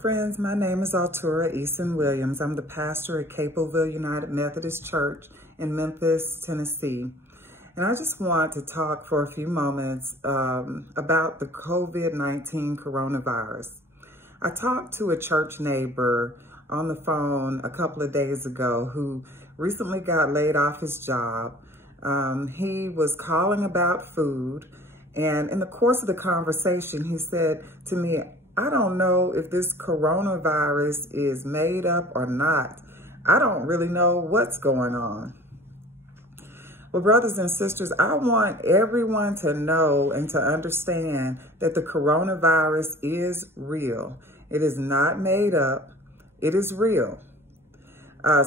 Friends, my name is Altura Eason-Williams. I'm the pastor at Capelville United Methodist Church in Memphis, Tennessee. And I just want to talk for a few moments about the COVID-19 coronavirus. I talked to a church neighbor on the phone a couple of days ago who recently got laid off his job. He was calling about food, and in the course of the conversation, he said to me, "I don't know if this coronavirus is made up or not. I don't really know what's going on." Well, brothers and sisters, I want everyone to know and to understand that the coronavirus is real. It is not made up. It is real.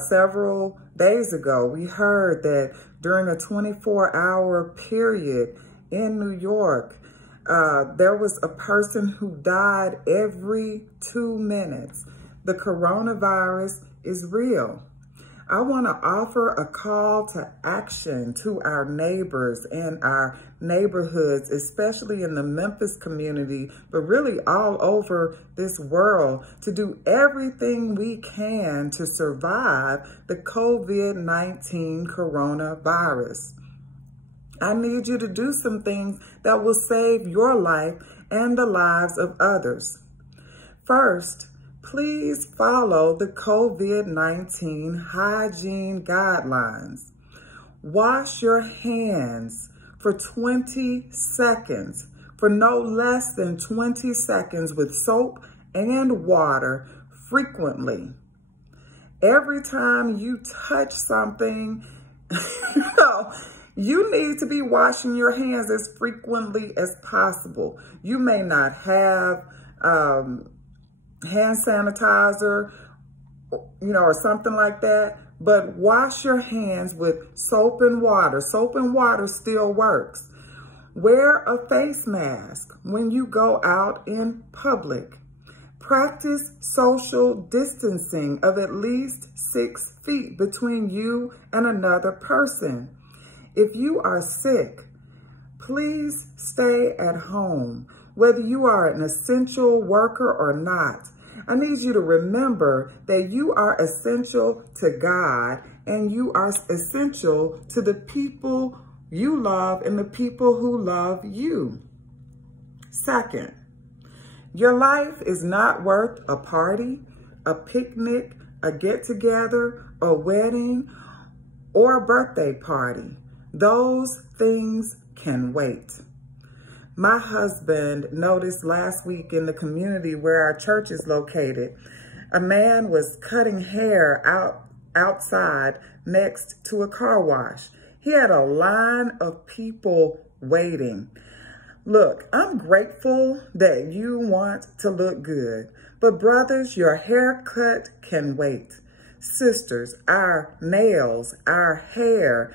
Several days ago, we heard that during a 24-hour period in New York, there was a person who died every 2 minutes. The coronavirus is real. I want to offer a call to action to our neighbors and our neighborhoods, especially in the Memphis community, but really all over this world, to do everything we can to survive the COVID-19 coronavirus. I need you to do some things that will save your life and the lives of others. First, please follow the COVID-19 hygiene guidelines. Wash your hands for 20 seconds, for no less than 20 seconds with soap and water frequently. Every time you touch something, you need to be washing your hands as frequently as possible. You may not have hand sanitizer, or something like that, but wash your hands with soap and water. Soap and water still works. Wear a face mask when you go out in public. Practice social distancing of at least 6 feet between you and another person. If you are sick, please stay at home, whether you are an essential worker or not. I need you to remember that you are essential to God and you are essential to the people you love and the people who love you. Second, your life is not worth a party, a picnic, a get-together, a wedding, or a birthday party. Those things can wait. My husband noticed last week in the community where our church is located, a man was cutting hair outside next to a car wash. He had a line of people waiting. Look, I'm grateful that you want to look good, but brothers, your haircut can wait. Sisters, our nails, our hair,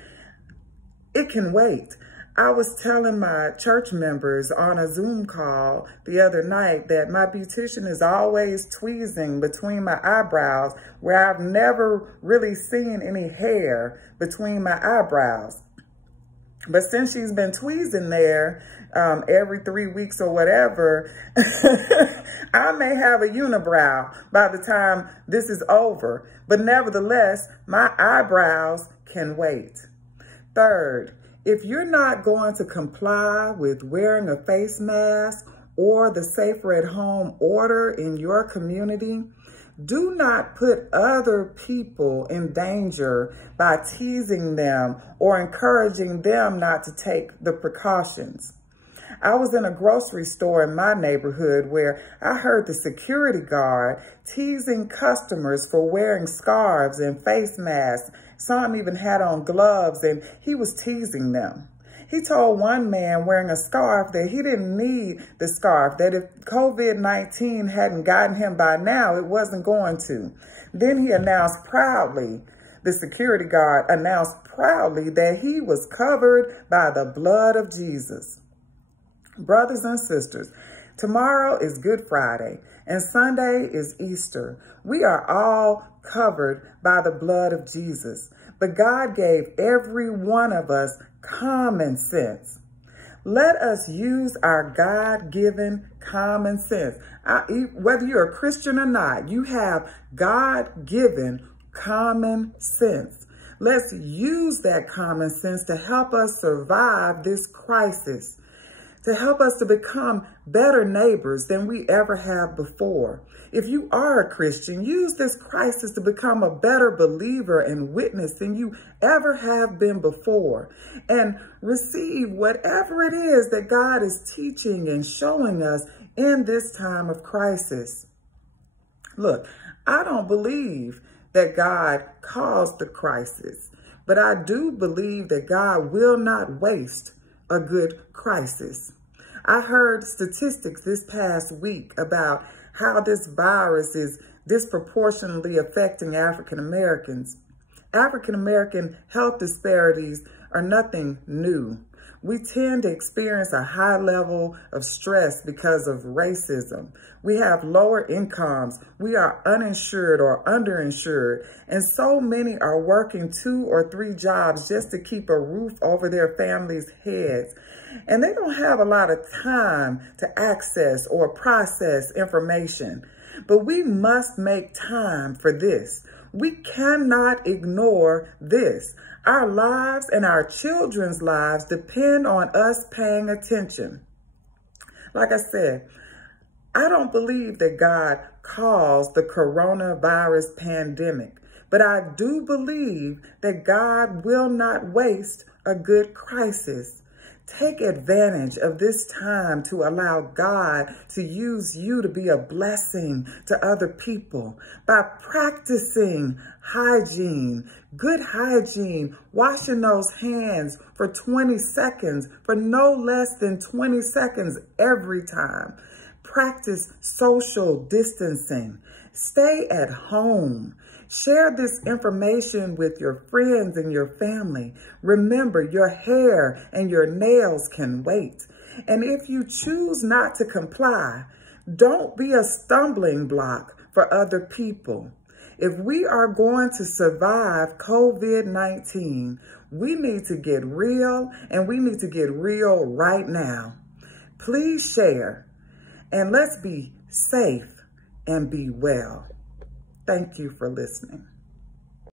it can wait. I was telling my church members on a Zoom call the other night that my beautician is always tweezing between my eyebrows where I've never really seen any hair between my eyebrows. But since she's been tweezing there every 3 weeks or whatever, I may have a unibrow by the time this is over. But nevertheless, my eyebrows can wait. Third, if you're not going to comply with wearing a face mask or the safer at home order in your community, do not put other people in danger by teasing them or encouraging them not to take the precautions. I was in a grocery store in my neighborhood where I heard the security guard teasing customers for wearing scarves and face masks. Some even had on gloves, and he was teasing them. He told one man wearing a scarf that he didn't need the scarf, that if COVID-19 hadn't gotten him by now, it wasn't going to. Then he announced proudly, the security guard announced proudly that he was covered by the blood of Jesus. Brothers and sisters, tomorrow is Good Friday and Sunday is Easter. We are all covered by the blood of Jesus, but God gave every one of us common sense. Let us use our God-given common sense. Whether you're a Christian or not, you have God-given common sense. Let's use that common sense to help us survive this crisis, to help us to become better neighbors than we ever have before. If you are a Christian, use this crisis to become a better believer and witness than you ever have been before, and receive whatever it is that God is teaching and showing us in this time of crisis. Look, I don't believe that God caused the crisis, but I do believe that God will not waste a good crisis. I heard statistics this past week about how this virus is disproportionately affecting African Americans. African American health disparities are nothing new. We tend to experience a high level of stress because of racism. We have lower incomes. We are uninsured or underinsured. And so many are working 2 or 3 jobs just to keep a roof over their families' heads. And they don't have a lot of time to access or process information. But we must make time for this. We cannot ignore this. Our lives and our children's lives depend on us paying attention. Like I said, I don't believe that God caused the coronavirus pandemic, but I do believe that God will not waste a good crisis. Take advantage of this time to allow God to use you to be a blessing to other people by practicing hygiene, good hygiene, washing those hands for 20 seconds, for no less than 20 seconds every time. Practice social distancing. Stay at home. Share this information with your friends and your family. Remember, your hair and your nails can wait. And if you choose not to comply, don't be a stumbling block for other people. If we are going to survive COVID-19, we need to get real, and we need to get real right now. Please share, and let's be safe and be well. Thank you for listening.